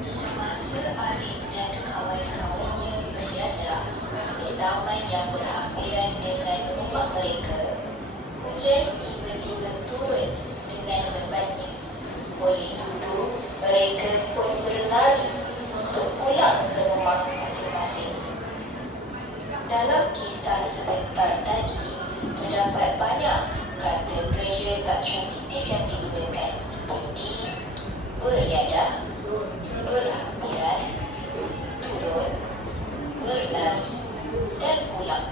Semasa Arif dan kawan-kawannya berada di taman yang berhampiran dengan rumah mereka, hujan tiba-tiba turun dengan lebatnya. Oleh itu, mereka pun berlari untuk pulang ke rumah masing-masing. Dalam kisah sebentar tadi, terdapat banyak kata kerja tak transitif yang digunakan seperti beriadah, berhampiran, turun, berlari dan pulang.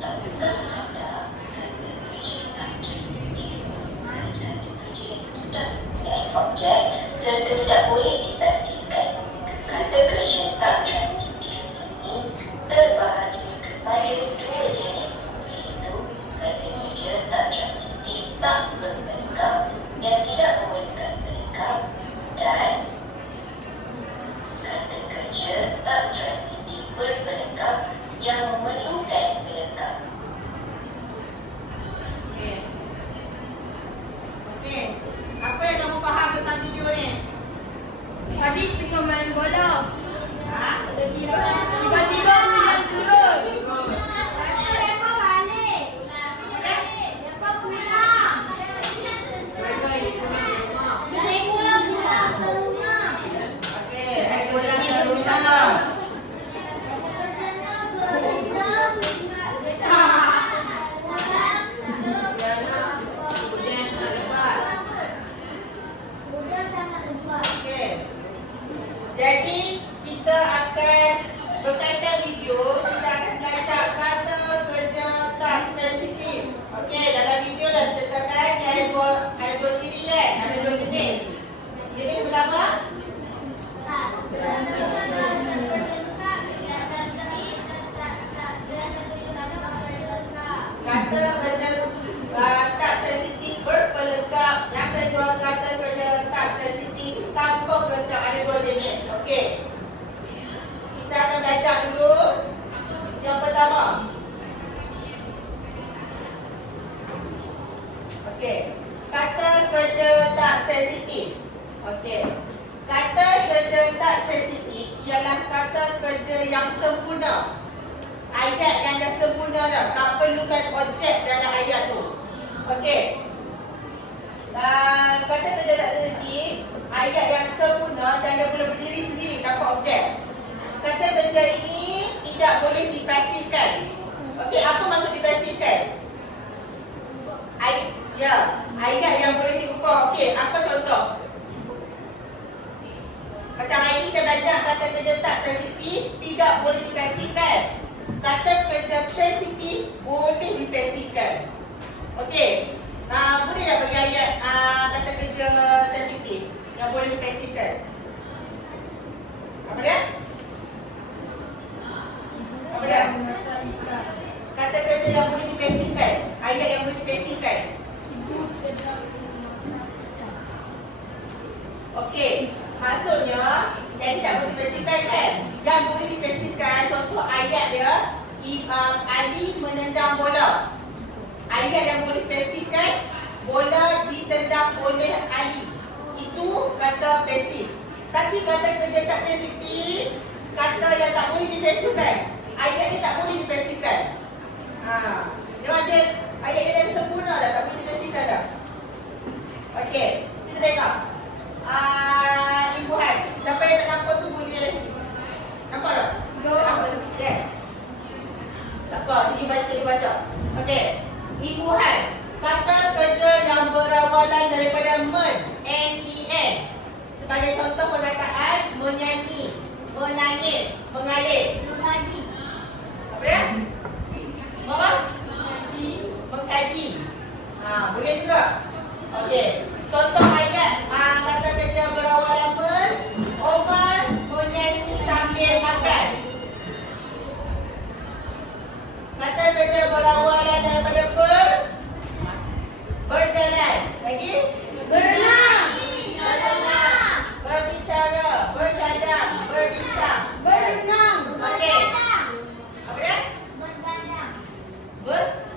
Apakah ada kata kerja tak transitif, kata kerja yang tidak mempunyai objek serta tidak boleh dipasifkan? Kata kerja tak transitif ini terbahagi kepada dua jenis, iaitu kata kerja tak transitif tak berpelengkap yang tidak memerlukan pelengkap dan kata kerja tak transitif berpelengkap yang memerlukan pelengkap. Okey. Apa yang kamu faham tentang video ni? Tadi tengah main bola. Ha? Tiba-tiba hujan turun. Okey, air bola ni rumah. Okey. Jadi kita akan berkaitan video, kita akan belajar kata kerja tak transitif. Okey, dalam video dah ceritakan ni ada dua ciri kan? Ada dua jenis. Jenis pertama, kata kerja tak transitif berpelengkap. Yang kedua, kata kerja tak transitif tanpa pelengkap. Ada dua jenis. Okey. Kita akan belajar dulu yang pertama. Okey. Kata kerja tak sensitif. Okey. Kata kerja tak sensitif ialah kata kerja yang sempurna. Ayat yang dah sempurna dah, tak perlukan objek dalam ayat tu. Okey. Kata kerja tak sensitif, ayat yang sempurna dan dia boleh berdiri sendiri tanpa objek. Kata kerja ini tidak boleh dipasifkan. Okey, apa maksud dipasifkan? Ayat yang boleh diubah. Okey, apa contoh? Macam hari ni kita belajar kata kerja tak transitif tidak boleh dipasifkan. Kata kerja transitif boleh dipasifkan. Okey. Boleh tak bagi ayat kata kerja transitif yang boleh dipasifkan? Apa dia? Apa dia? Kata kerja yang boleh dipasifkan. Ayat yang boleh dipasifkan. Okey, maksudnya yang tidak boleh dipasifkan kan? Yang boleh dipasifkan, contoh ayat dia, Ali menendang bola. Ayat yang boleh dipasifkan, bola ditendang oleh Ali. Itu kata pasif. Tapi kata kerja tak transitif, kata yang tak boleh dipasifkan. Ayat dia tak boleh dipasifkan. Memang dia ayat dia dah sempurna dah, tak boleh dipasifkan dah. Okey, kita tengok. Imbuhan. Siapa yang tak nampak tu boleh nampak tak? Ya. Tak apa, sini baca. Okey. Imbuhan. Kata kerja yang berawalan daripada men. Sebagai contoh perkataan menyanyi, menangis, mengalir. Apa dia? Apa? Mengkaji. Boleh juga. Okey. Contoh ayat kata kerja berawalan men. Omar menyanyi sambil makan. Kata kerja berawalan daripada berjalan. Lagi? Berenang. Berbicara, bercadang, berbincang. Berenang. Okey. Apa dia?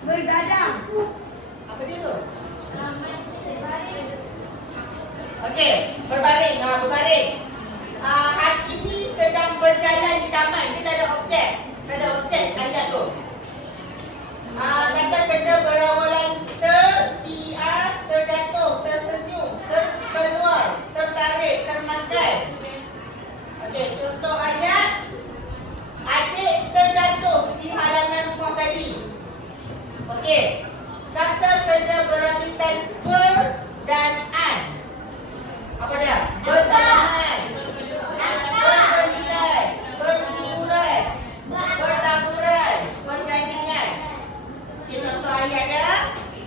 Bergadang. Apa dia tu? Okey, berbaring. Berbaring. Hakimi sedang berjalan di taman. Dia tak ada objek. Tak ada objek ayat tu. Kata kerja berawalan terjatuh, tersenyum, terkeluar, tertarik, termakan. Okey, contoh ayat. Adik terjatuh di halaman rumah tadi. Okey. Kata kerja berhampitan ber dan an. Apa dia? Bersalaman, berbelai, berguguran, bertaburan, bergandingan. Okey, contoh ayat dia.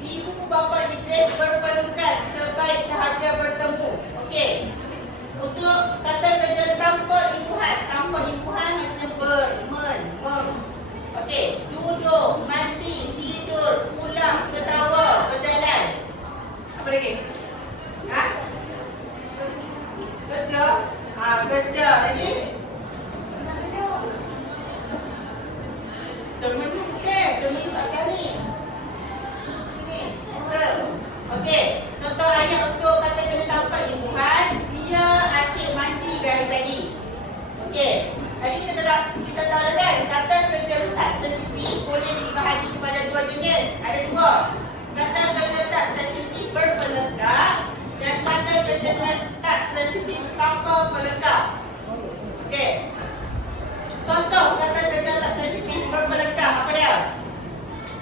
Ibu bapa Idris berpelukan sebaik sahaja bertemu. Okey. Untuk kata kerja tanpa imbuhan maksudnya ber, men, mem. Okey, duduk, mandi, tidur, pulang, ketawa, berjalan. Apa lagi? Kerja. Kerja lagi. Termenung ke? Termenung kat kami. Ni. Okey, contoh ayat untuk kata kerja tanpa imbuhan. Dia asyik mandi dari tadi. Okey, tadi kita tahu kan kata kerja tak tertib boleh dibahagi kepada dua jenis. Ada dua. Kata kerja tak tertib berpelengkap dan kata kerja tak tertib tanpa pelengkap. Okey. Contoh kata kerja tak tertib berpelengkap apa dia?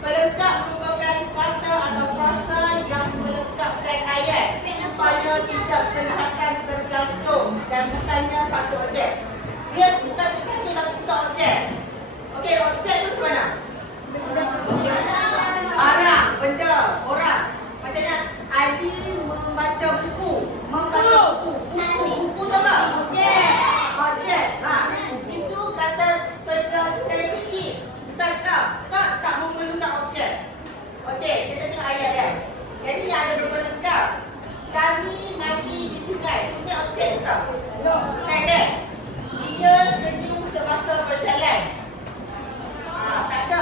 Pelengkap merupakan kata atau frasa yang melengkapkan ayat supaya tidak kelihatan tergantung dan bukannya satu objek. Dia bukan satu objek. Okey, objek tu macam mana? Barang, benda, orang. Macamnya Ali membaca buku. Buku tu apa? Objek. Itu kata kerja sensitif. Bukan tak memerlukan objek. Okey, kita tengok ayat dia. Jadi yang ada berpelengkap. Kami mandi di sungai. Sungai objek ke tak? Bukan kan? Dia senyum semasa berjalan. Tak ada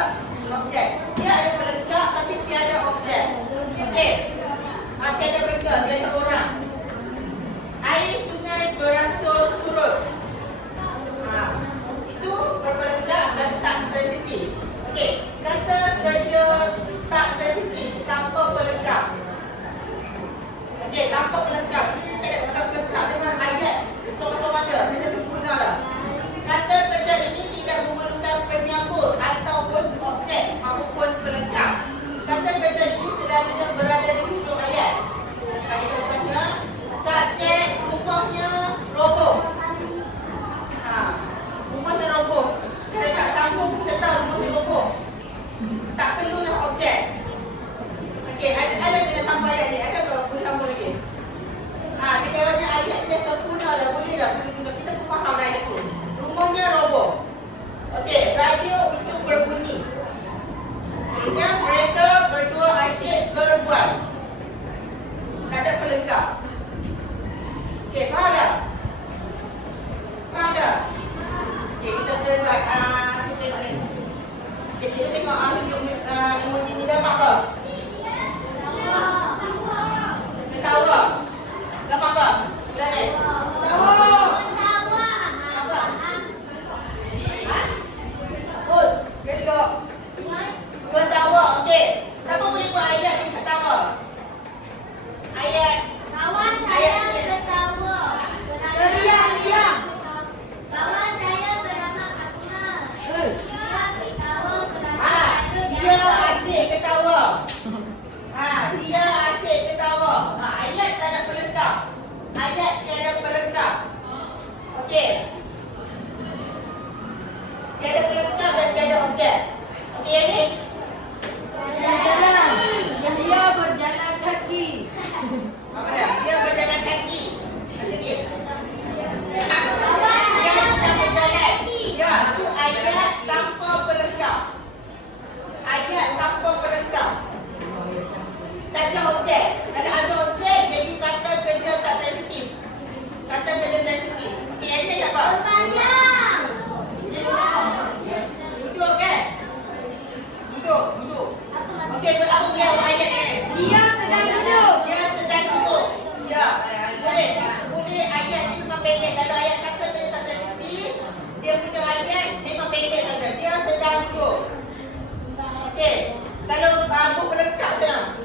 objek. Dia ada pelengkap tapi tiada objek. Okey. Tiada benda, tiada orang. Air sungai beransur surut. Itu berpelengkap dan tak transitif. Okey. Kata kerja tak transitif tanpa pelengkap. Okey, tanpa pelengkap. Ini tak ada pelengkap dengan ayat sama-sama ada. Dia sempurna lah. Kata kerja ini tidak memerlukan penyambut ataupun objek maupun pelengkap. Kata kerja ini selalunya berada di hujung ayat. Kali contohnya, subjek rumahnya roboh. Rumahnya roboh. Kita tak tanggung, kita tahu rumahnya roboh. Tak perlu nak objek. Okey, ada kena tambah ayat ni. Ada ke boleh tambah lagi? Dia kata ayat dia sempurna dah. Boleh dah. Kita pun faham dah ayat tu. Rumahnya roboh. Okey, radio itu berbunyi. Kemudian mereka berdua asyik berbual. Tak ada pelengkap. Okey, faham tak? Faham tak? Okey, kita tengok kita tengok ni. Okey, kita tengok emoji ni gambar apa? Ketawa. Gambar apa? Berani? Gelak. Ketawa. Okey. Siapa boleh buat ayat ni ketawa? Ayat. Kawan saya bertawa. Teriak-teriak. Kawan saya bernama Agnes. Dia ketawa kerana Dia asyik ketawa. Kalau buku pelengkap tu nak.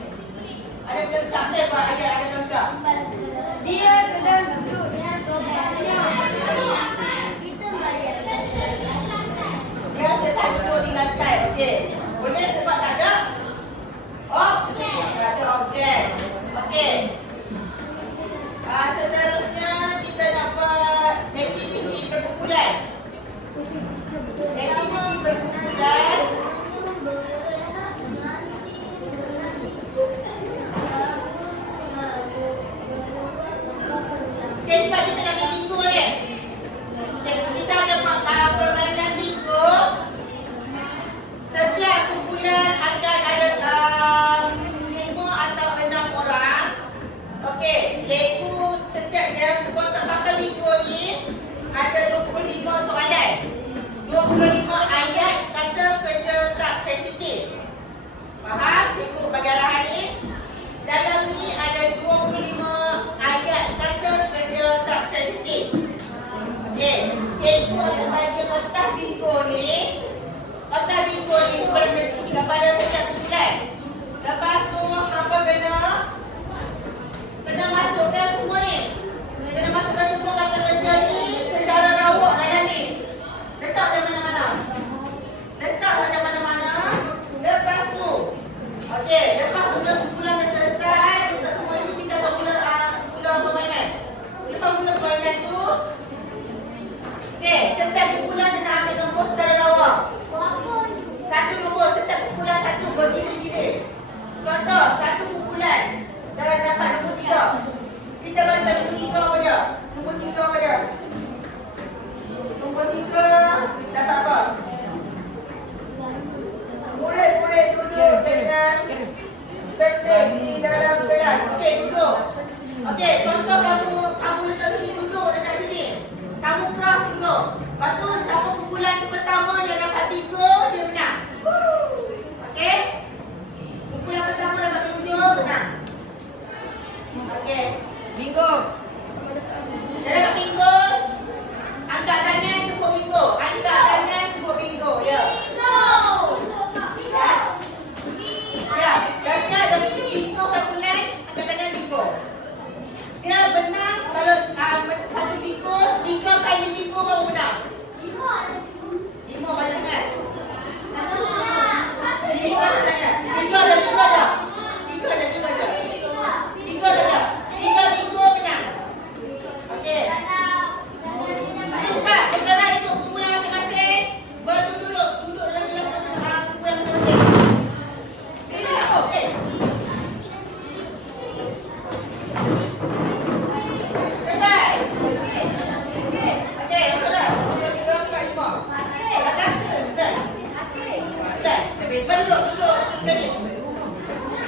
Ada pelengkap dia buat ayat ada pelengkap. Dia sedang duduk dengan sobatnya. Kita bayar. Dia sedang duduk di lantai. Okey. Boleh sebab tak ada? Tak ada objek. Okey. Seterusnya kita nak buat aktiviti berkumpulan. Aktiviti berkumpulan. Okey, sebab kita nak buat minggu ni. Kita akan buat permainan minggu. Setiap kumpulan akan ada 5 atau 6 orang. Okey, iaitu setiap dalam kotak pakai minggu ni ada 25 soalan. 25 ayat kata kerja tak sensitif. Faham? Cikgu bagi arahan ni. Dalam ni ada 25 ayat kata kerja tak sensitif. Okey, cikgu akan bagi kotak minggu ni. Kotak minggu ni kepada setiap kumpulan. Lepas tu apa kena masukkan semua ni. Kena masukkan semua kata kerja ni secara rawak dalam ni. Letak di mana-mana. Letak saja mana-mana. Lepas tu. Okey, lepas tu kumpulan dah selesai. Letak semua ni kita akan mula permainan. Lepas mula permainan tu. Okey, setiap kumpulan kena ambil nombor secara rawak. Satu nombor, setiap kumpulan satu bergilir-gilir. Contoh, satu kumpulan dah dapat nombor 3. Kita baca nombor 3 apa dia? Nombor 3 apa dia? Nombor 3 dapat apa? Murid-murid duduk dengan tertib di dalam kelas. Okey, duduk. Okey, contoh kamu letak sini duduk dekat sini. Kamu cross duduk. Lepas tu siapa kumpulan pertama yang dapat 3, dia menang. Okey? Kumpulan pertama dapat 7, menang. Okey. Bingo. Dalam bingo, angkat tangan sebut bingo. Angkat tangan sebut bingo. Ya. Ya. Dah siap dah bingo kumpulan, angkat tangan bingo. Dia menang kalau satu bingo, 3 kali bingo baru menang. 5 banyak sangat. 5 banyak sangat. 3 dah. 3 dah. 3 bingo menang. Okey. Ada sebab bergerak untuk kumpulan masing-masing. Duduk dalam kelas kumpulan masing-masing. Okey. Cepat. Okey, betul. 1, 2, 3, 4, 5. Ada? Betul. Betul. Duduk. Sini.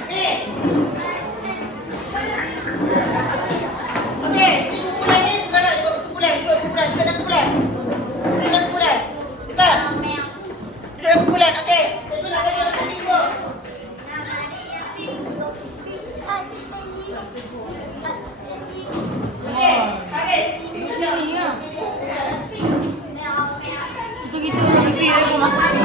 Okey. Okey, ni kumpulan ni bukan nak ikut kumpulan. Kita nak kumpulan. Cepat. Duduk dalam kumpulan. Okey. Cikgu nak bagi orang minggu. Okey. Haris. Sini lah. Gitu-gitu pipi dia pun makan ni.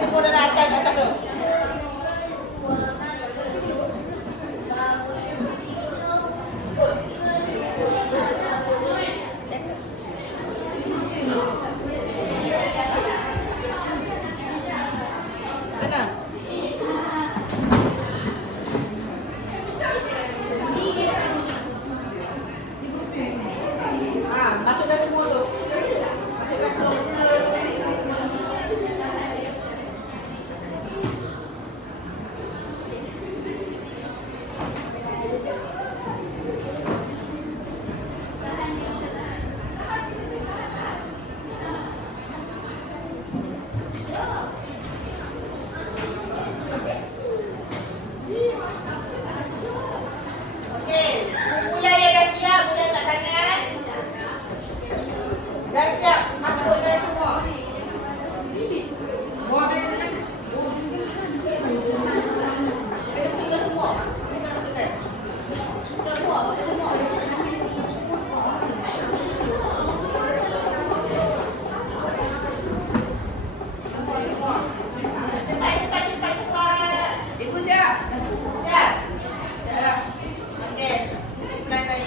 semua dalam atas tu. Mana? Masukkan semua tu. Masukkan semua. Okey, mulai yang dah siap, mulai kat tangan. Dah siap, masukkan semua. Kena masukkan semua. Kena masukkan. Semua. Cepat. Ibu siap? Siap. Okey. Mulai dari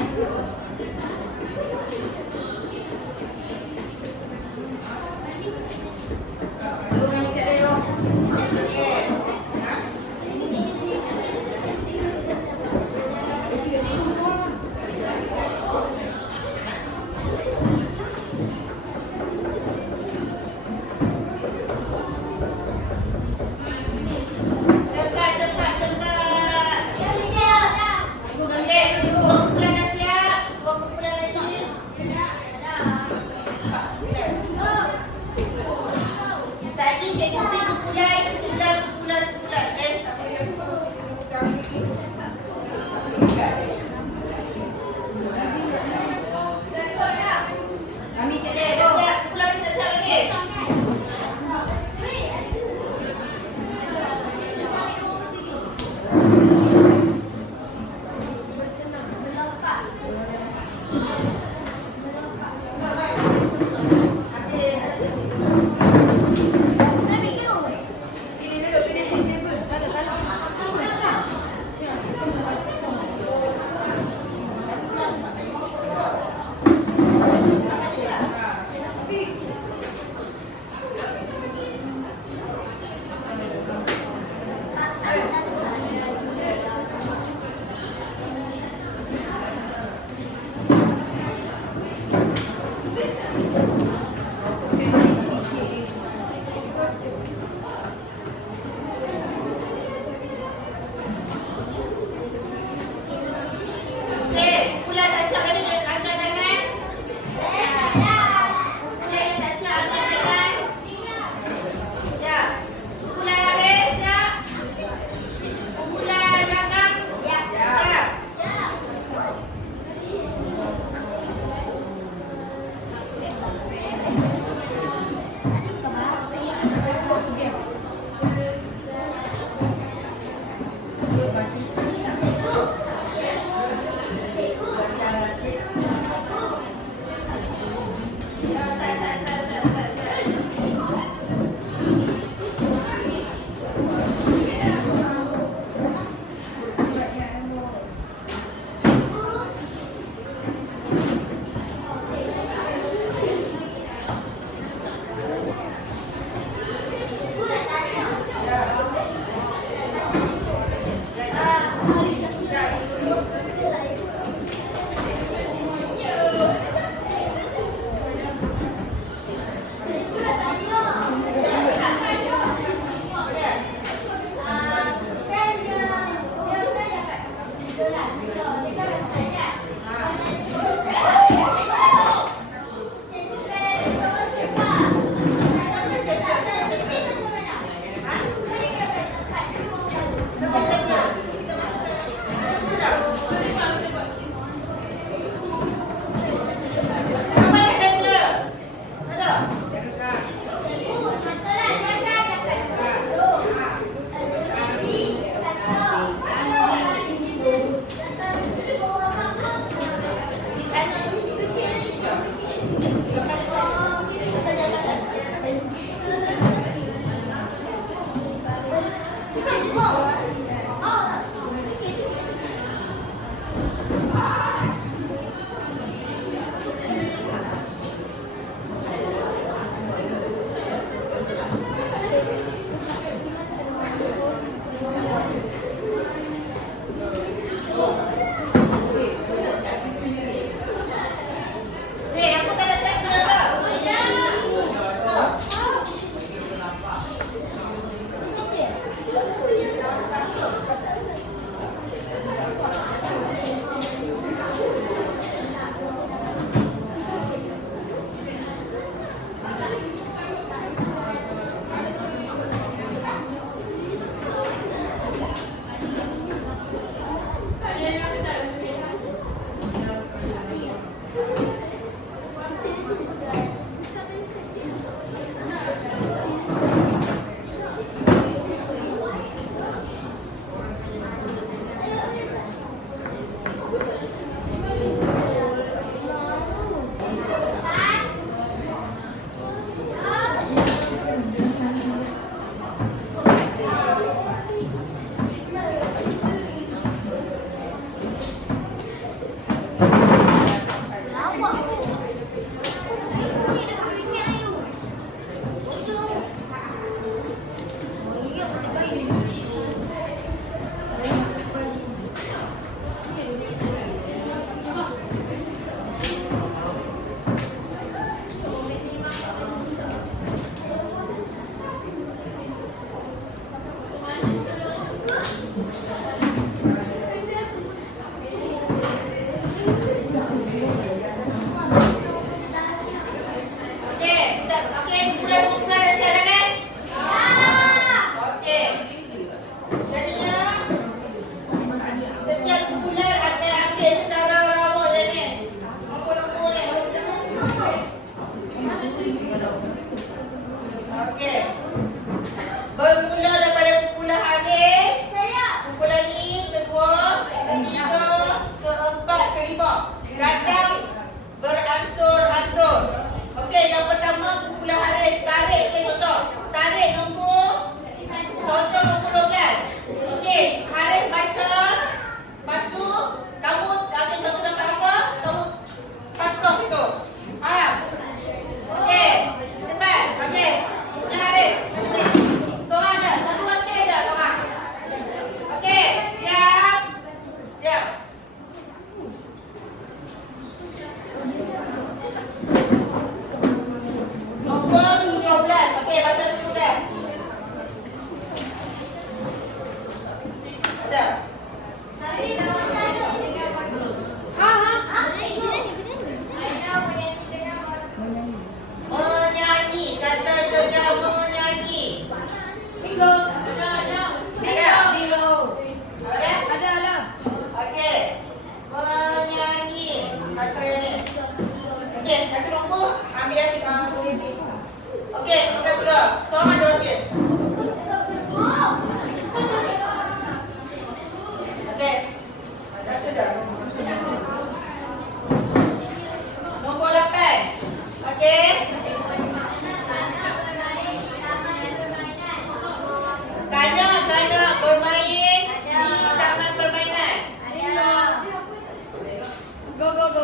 magic. Okey, mula-mula. Tolong jawab dia. Okey. Dah sudah. Nombor 8. Okey. Kanak-kanak bermain di taman permainan. Go, go, go.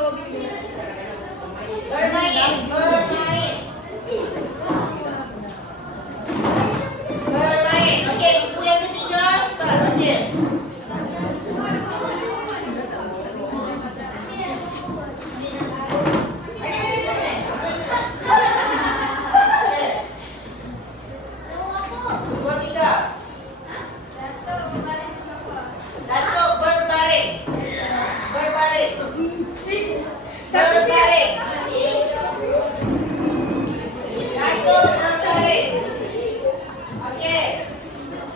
Bermain. Okey, buku yang ketiga. Cepat, okey. Nombor 3. Datuk berbaring. Berbaring. Berbaring. Datuk berbaring. Okey.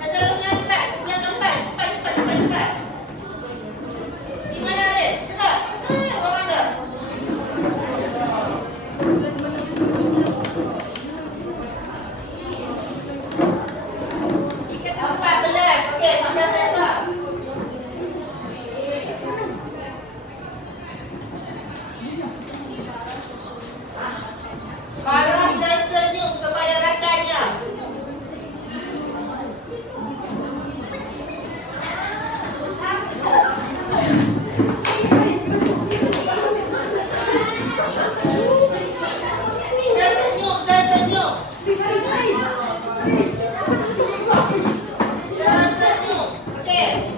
Seterusnya cepat. Yang keempat. Cepat. Di mana Aris? Cepat. Kau mana? 14. Okey, 14 lebar. Farah tersenyum kepada rakannya. Tersenyum. Okey.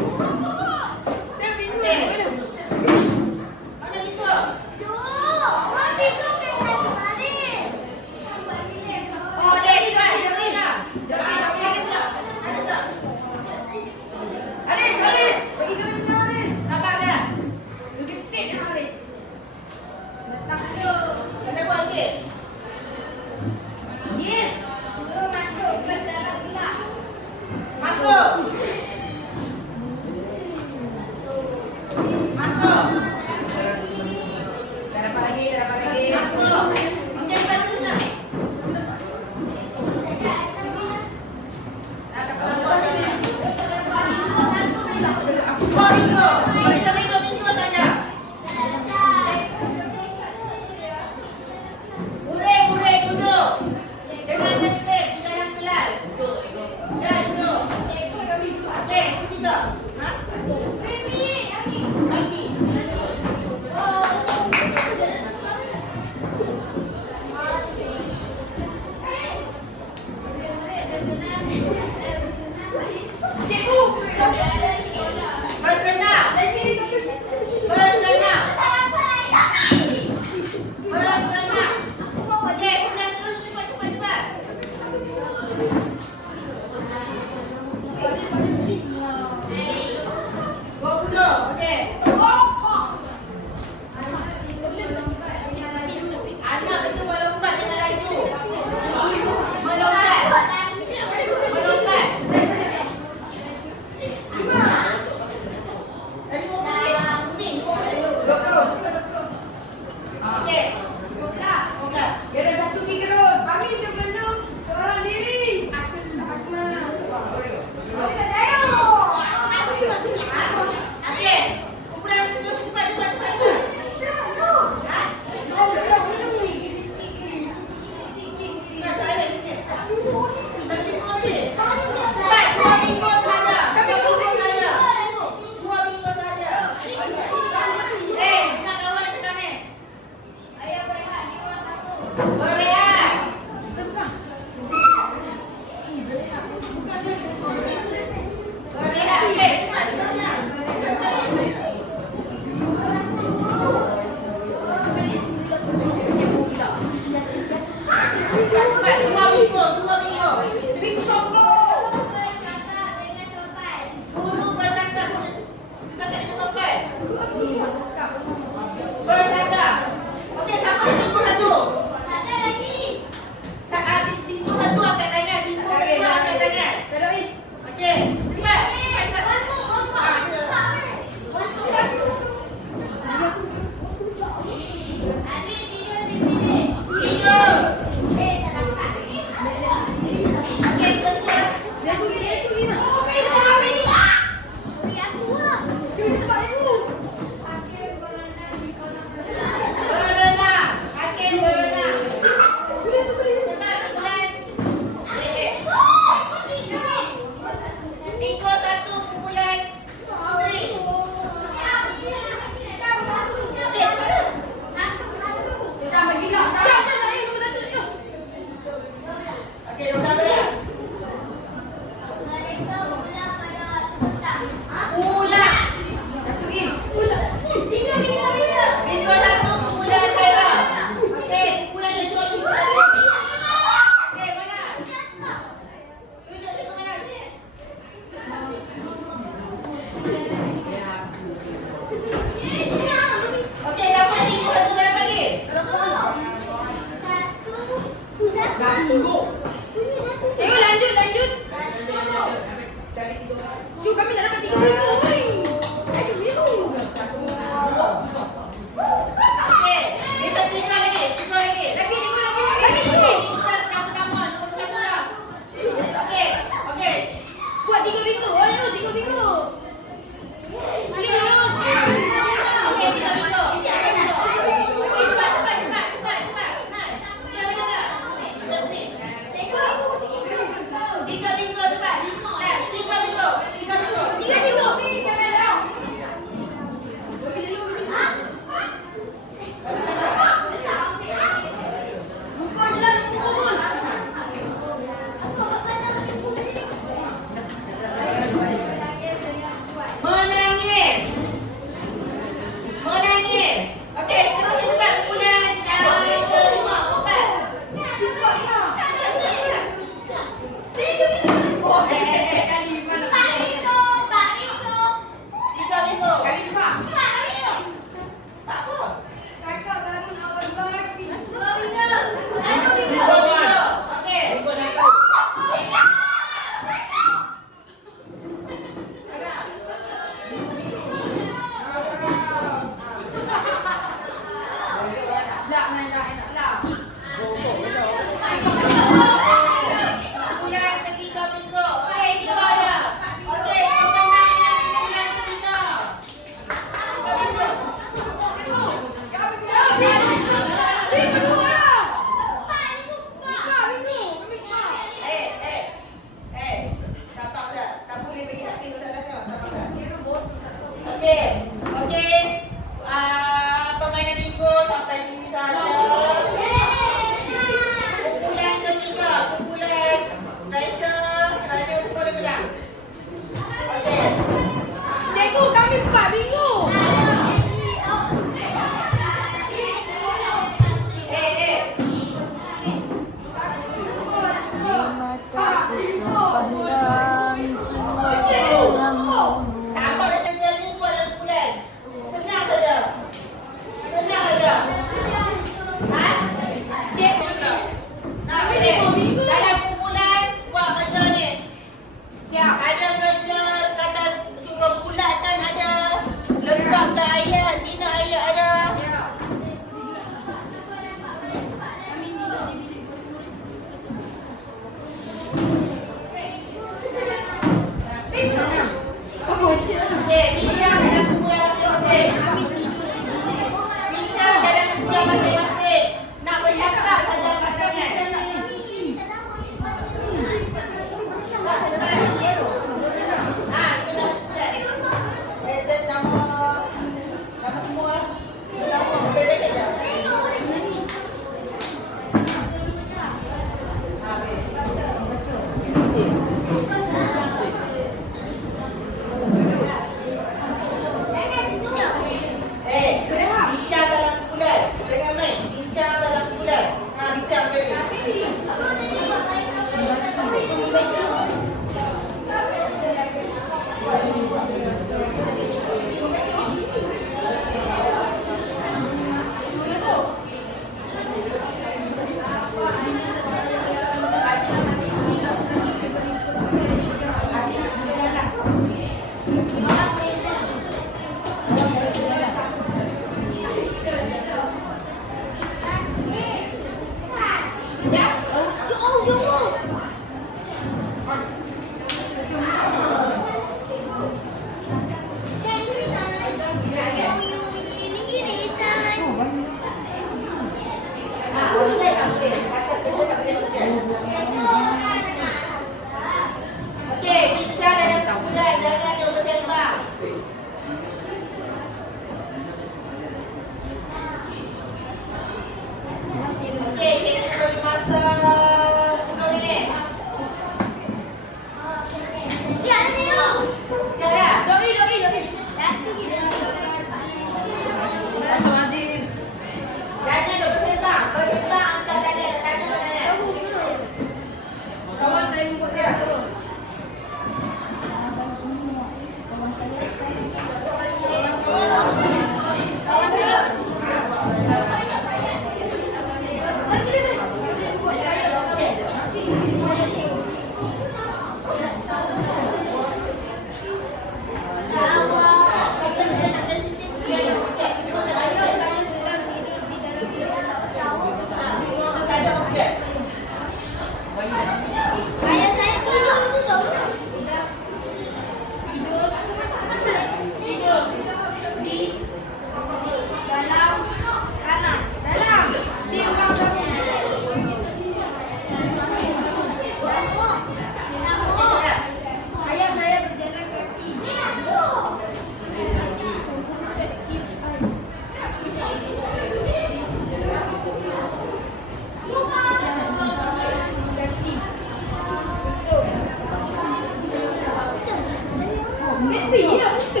Pejalan kaki.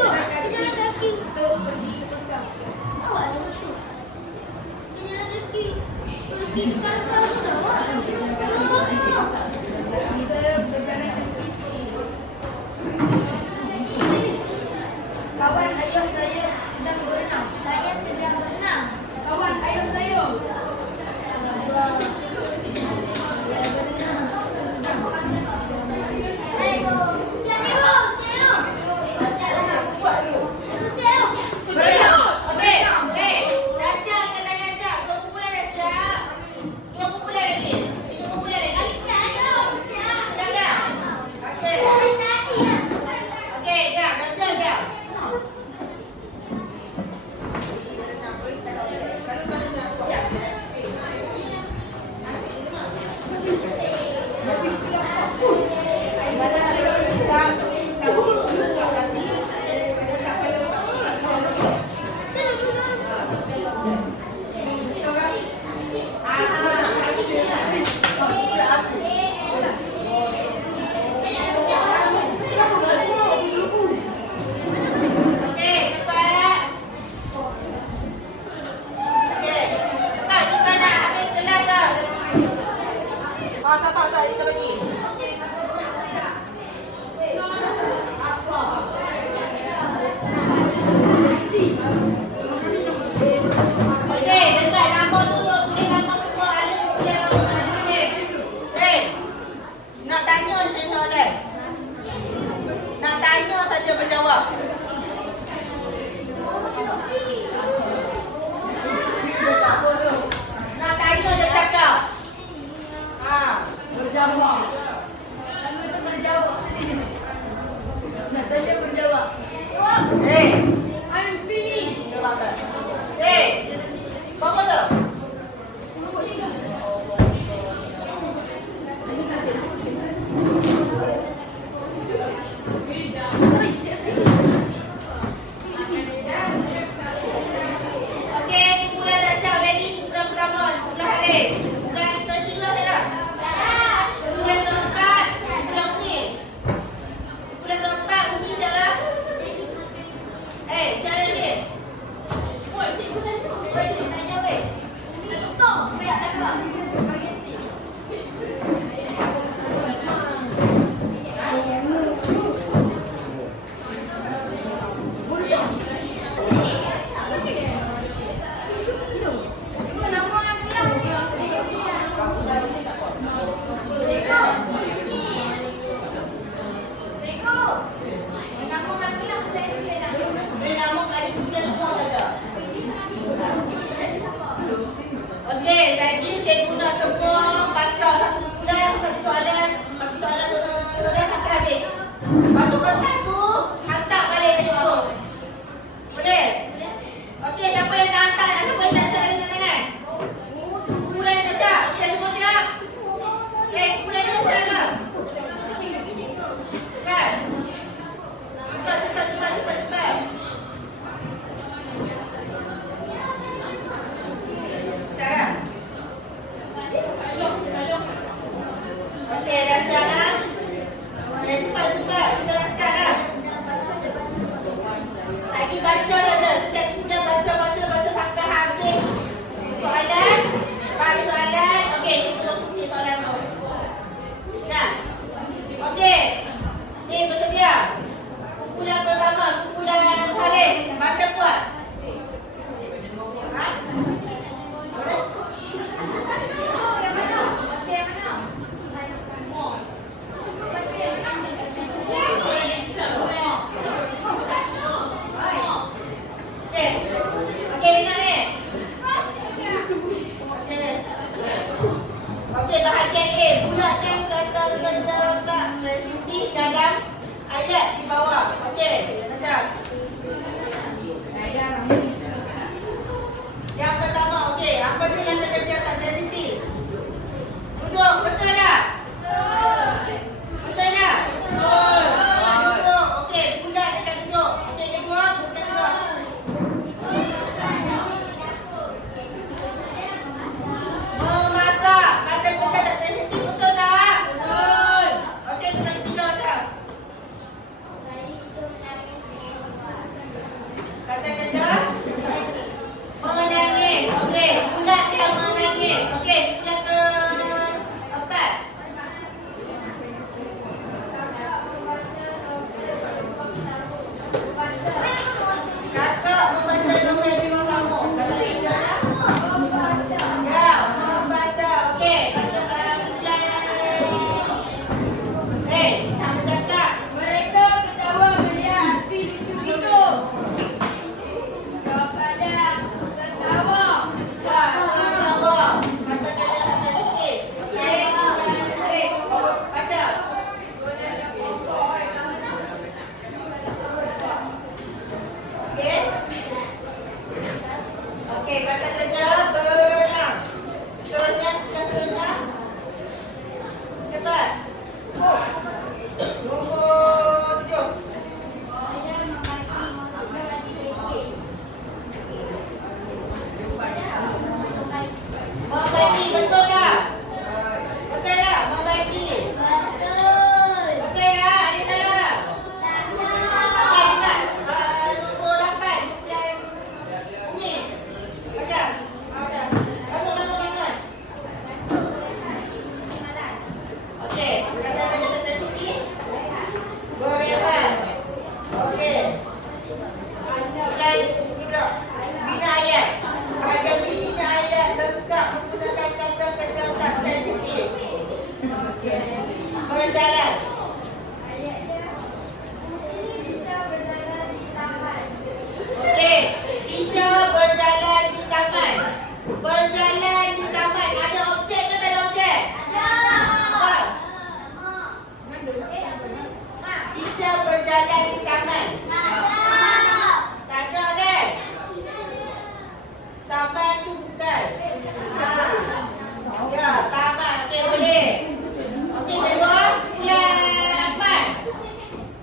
Awak ada betul. Pejalan kaki. Pergi kasar sudah, awak. Kawan ayah saya sedang berenang. Saya sedang berenang. Kawan ayah saya. Okey, dah siap kan? Okey, cepat. Kita berjalan. Okey, Isha berjalan di taman. Berjalan di taman. Ada objek ke tak ada objek? Apa? Isha berjalan di taman. Tak ada kan? Taman tu bukan. Ya, taman. Okey, boleh. Okey, kedua. Bulan Ahmad.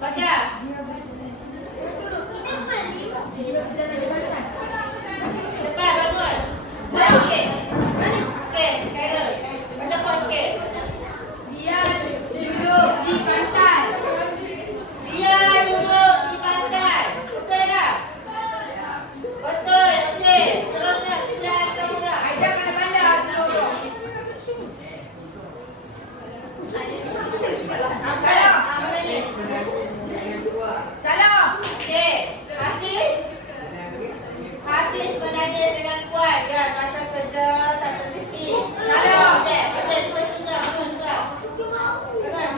Baca. Cepat, bagus. Buat sikit. Okey, Khairul. Baca kuat sikit. Dia duduk di pantai. Dia duduk di pantai. Betul tak? Betul. Okey. Terusnya sudah Taura. Aida mana-mana seluruh. Salah. Mana ni? Salah. Okey. Hafiz. Hafiz menanya dengan kuat. Ya, kata kerja tak teliti. Salah. Okey. Okey, terus juga. Terus juga. Jangan.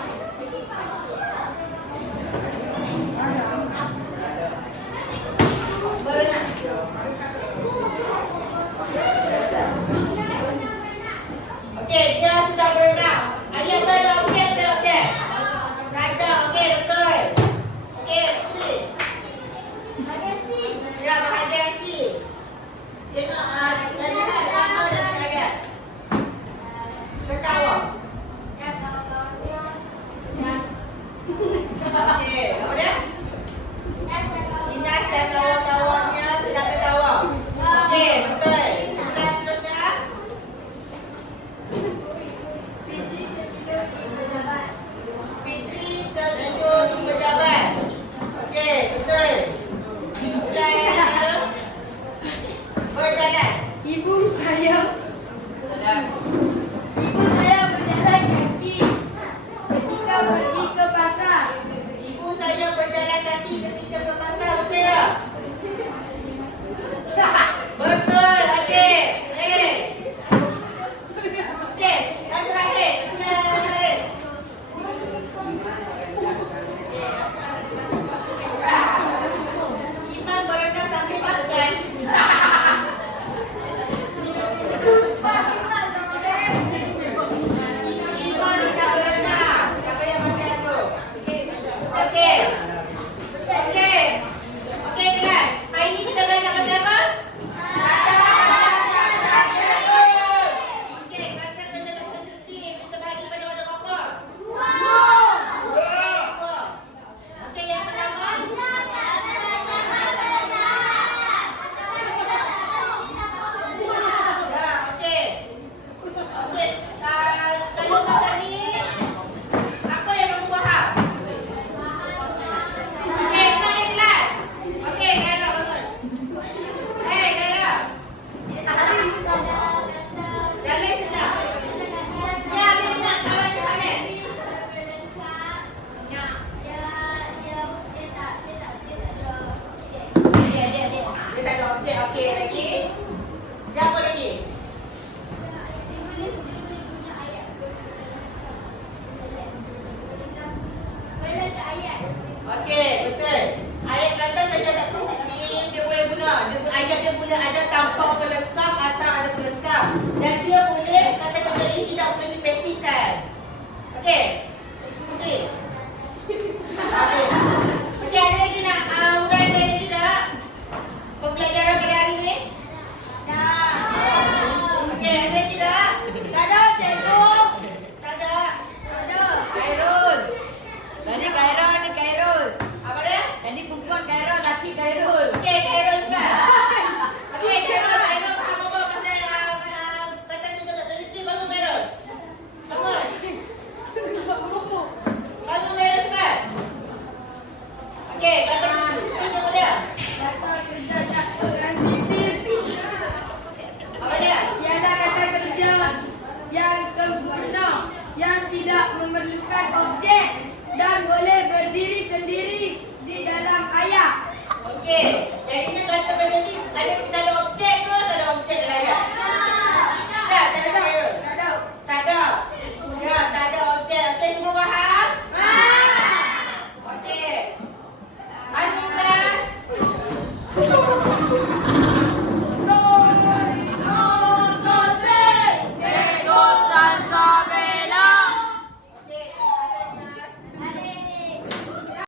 Berenang. Okey, dia sudah berenang. Ayat tu ada okey tak ada okey? Tak ada. Okey, betul. Okey, betul. Ya, bahagia si. Tengok lihat nama dan ayat. Ketawa. Okey, apa dia? Inas dan kawan-kawannya sedang ketawa. Okey, betul. Kemudian seterusnya. Fitri terjun di pejabat. Okey, betul. Kemudian berjalan. Ibu saya berjalan kaki ketika pergi ke pasar. Ibu saya berjalan kaki ketika ke pasar, betul tak? Betul, okey. Okey, yang terakhir. Imam berenang sambil makan. Imam tidak berenang. Tak payah makan tu. Okey. Okey. Okey, kelas. Hari ni kita belajar pasal apa? Okey, kata kerja tak selesai. Kita bagi pada orang apa? Dua. Okey, yang pertama. Ya, okey. Okey, kalau macam ni, apa yang kamu faham? Okey, kita naik kelas. Okey, Kaira, bangun. Kaira. Jalan senang. Ya, ambil dengar kawan cepat ni. Dia tak ada objek. Okey, lagi. Dia apa lagi? Okey, betul. Ayat kata kerja tak positif, dia boleh guna. Ayat dia boleh ada tanpa pelengkap atau ada pelengkap. Dan dia boleh, kata kerja ini tidak boleh dipasifkan. Okey.